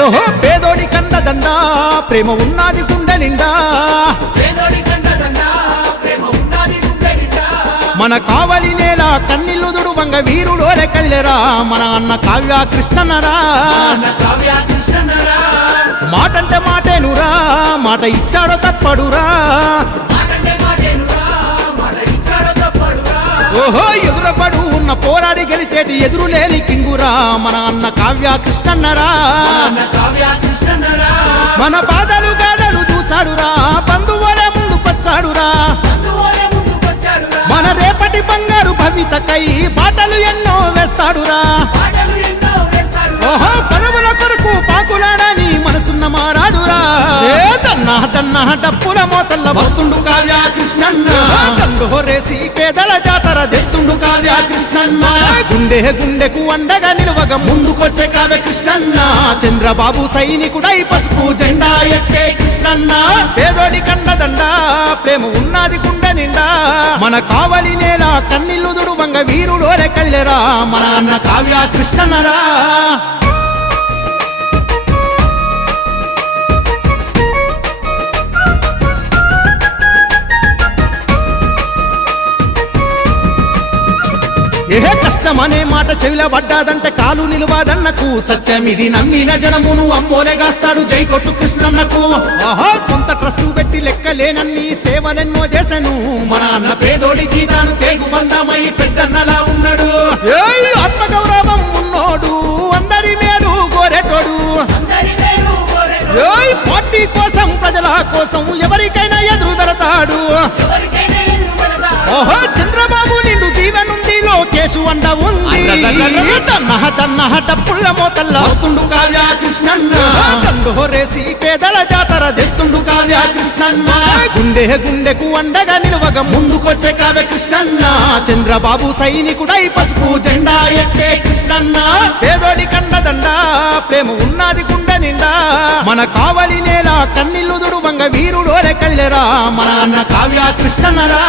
ఓహో పేదోడి కండదండ ప్రేమ ఉన్నది గుండె నిండా. పేదోడి కంటదండ ప్రేమ ఉన్నది గుండె నిండా. మన కావలి నేల కన్నీళ్ళుదుడు వంగ వీరుడోలే కదిలేరా. మన అన్న కావ్య కృష్ణన్నరా. మాటంటే మాటేనురా మాట ఇచ్చాడో తప్పడురా. ఓహో పోరాడి గెలిచేటి ఎదురులేని కింగురా. మన అన్న కావ్య కృష్ణన్నరా. మన బాధలు గాడలు చూశాడురా. బంధువులే ముందుకొచ్చాడురా. మన రేపటి బంగారు భవితకై బాటలు ఎన్నో వేస్తాడురా. పాటలు ఎన్నో వేస్తాడురా ఓహో పదవుల కొరకు పాకులాడని మనసున్న మారాడురా. దన్నా దన్నా డప్పుల మోతల్ల వస్తుండు కావ్య కృష్ణన్న. తండు గుండె గుండెకు అండగా నిలవగ ముందుకొచ్చే కావ్య కృష్ణన్న. చంద్రబాబు సైనికుడై పసుపు జెండా ఎట్టే కృష్ణన్న. పేదోడి కండదండ ప్రేమ ఉన్నది గుండె నిండా. మన కావలి నేల కన్నిల్లు దుడువంగ వీరుడోలే కదిలేరా. మన అన్న కావ్య కృష్ణన్నరా. ఏ అనే మాట చెవిల పడ్డాదంటే కాలు నిలువాదన్నకు సత్యమిది నమ్మిన జనమును అమ్మోలేగాస్తాడు జై కొట్టు కృష్ణన్నకు. ఆహా సొంత ట్రస్టు పెట్టి లెక్కలేనన్ని సేవలెన్నో చేశాను మన అన్న పేదోడి గీతాను పేగు బందామై లోకేశు అండ ఉంది. తన్నహ తన్నహ డప్పుల్ల మోతల్ల. వస్తుండు కావ్య కృష్ణన్న దండు హోరేసి పేదల జాతర తెస్తుండు కావ్య కృష్ణన్న గుండె గుండెకు అండగా నిలువగ ముందుకొచ్చే కావ్య కృష్ణన్న చంద్రబాబు సైనికుడై పసుపు జెండా ఎట్టే కృష్ణన్న. పేదోడి కండదండ ప్రేమ ఉన్నది గుండె నిండా. మన కావలి నేల కన్నీళ్ళుదుడు వంగ వీరుడోలే కదిలేరా. మన అన్న కావ్య కృష్ణన్నరా